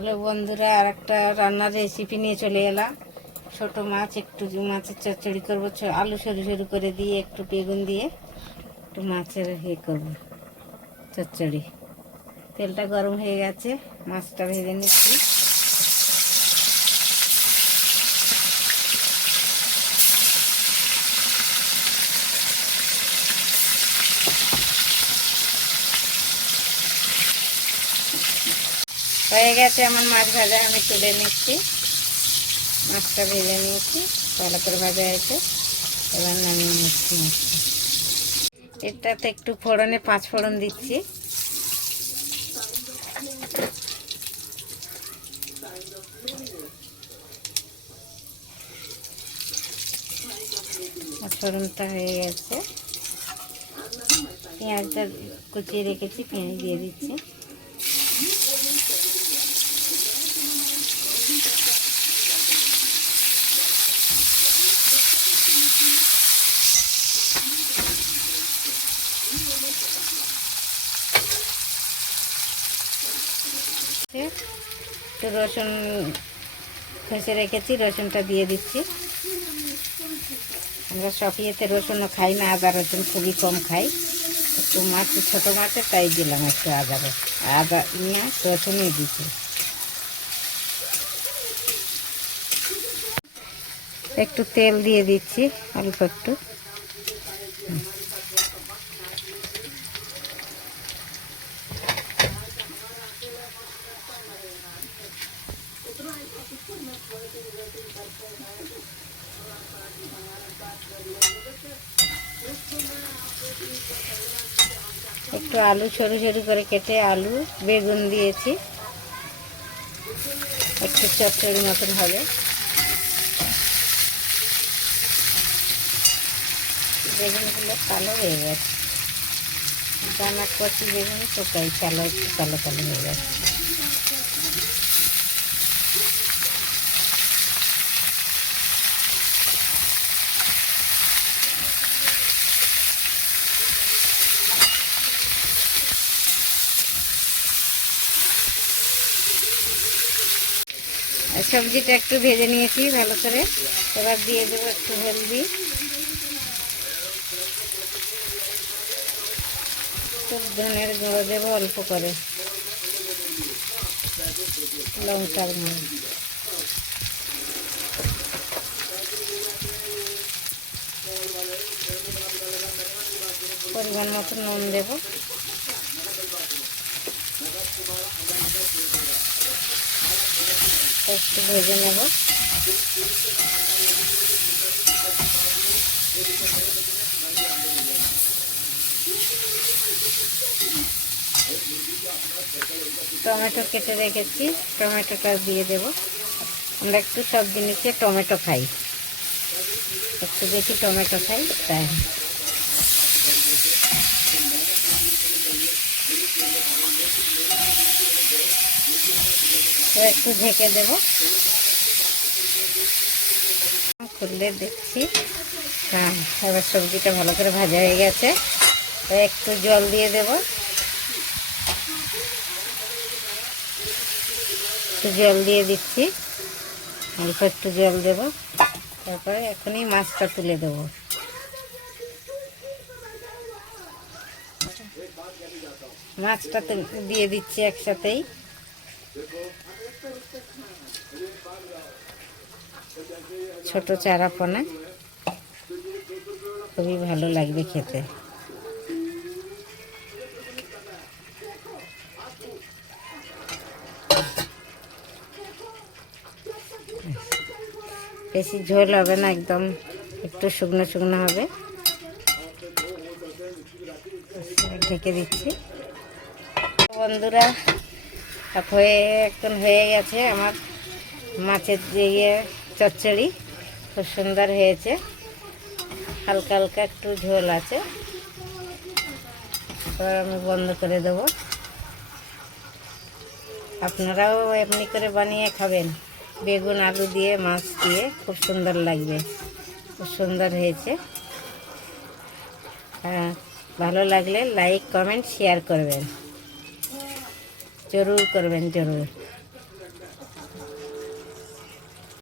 Hello বন্ধুরা, আর একটা রান্নার রেসিপি নিয়ে চলে এলাম। ছোট মাছ, একটু মাছের চচ্চড়ি করবো। আলু সরু সরু করে দিয়ে, একটু বেগুন দিয়ে একটু মাছের করবো চচ্চড়ি। তেলটা গরম হয়ে গেছে, মাছটা ভেজে নিচ্ছি। হয়ে গেছে আমার মাছ ভাজা, আমি তুলে নিচ্ছি। মাছটা ভেজে নিয়েছি, ভালো করে ভাজা হয়েছে। এবার নামিয়ে নিচ্ছি মাছটা। এটাতে একটু ফোড়নে 5 ফোড়ন দিচ্ছি। ফোড়নটা হয়ে গেছে, পেঁয়াজটা কুচিয়ে রেখেছি, পেঁয়াজ দিয়ে দিচ্ছি। একটু রসুন ঘষে রেখেছি, রসুনটা দিয়ে দিচ্ছি। আমরা সব ইয়েতে রসুনও খাই না, আদা রসুন খুবই কম খাই। একটু মাছ ছোটো মাছের তাই দিলাম একটু আদা নিয়ে রসুনই দিচ্ছি। একটু তেল দিয়ে দিচ্ছি, অল্প একটু। একটু আলু সরু সরু করে কেটে আলু বেগুন দিয়েছি, একটু চচ্চড়ি মতন হবে। বেগুনগুলো কালো হয়ে গেছে, দানা কচি বেগুন তো তাই কালো, একটু কালো কালো হয়ে গেছে। সবজিটা একটু ভেজে নিয়েছি ভালো করে। এবার দিয়ে দেবো একটু হলদি, ধনের গুঁড়ো দেবো অল্প করে, লঙ্কার গুঁড়ো, পরিমাণ মতো নুন দেবো। একটু ভেজে নেব। টমেটো কেটে রেখেছি, টমেটোটা দিয়ে দেব। আমরা একটু সব জিনিসে টমেটো খাই, একটু বেশি টমেটো খাই তাই। একটু ঢেকে দেব। খুললে দেখছি, হ্যাঁ এবার সবজিটা ভালো করে ভাজা হয়ে গেছে। একটু জল দিয়ে দেব, একটু জল দিয়ে দিচ্ছি, অল্প একটু জল দেব। তারপরে এখনই মাছটা তুলে দেব। মাছটা দিয়ে দিচ্ছি একসাথেই। ছোট চারাপোনা, খুবই ভালো লাগবে খেতে। বেশি ঝোল হবে না, একদম একটু শুকনো শুকনো হবে। ঢেকে দিচ্ছি। বন্ধুরা, এখন হয়ে গেছে আমার মাছের যে চচ্চড়ি, খুব সুন্দর হয়েছে। হালকা হালকা একটু ঝোল আছে। এবার আমি বন্ধ করে দেবো। আপনারাও এমনি করে বানিয়ে খাবেন, বেগুন আলু দিয়ে মাছ দিয়ে, খুব সুন্দর লাগবে। খুব সুন্দর হয়েছে। ভালো লাগলে লাইক কমেন্ট শেয়ার করবেন, জরুর করবেন, জরুর।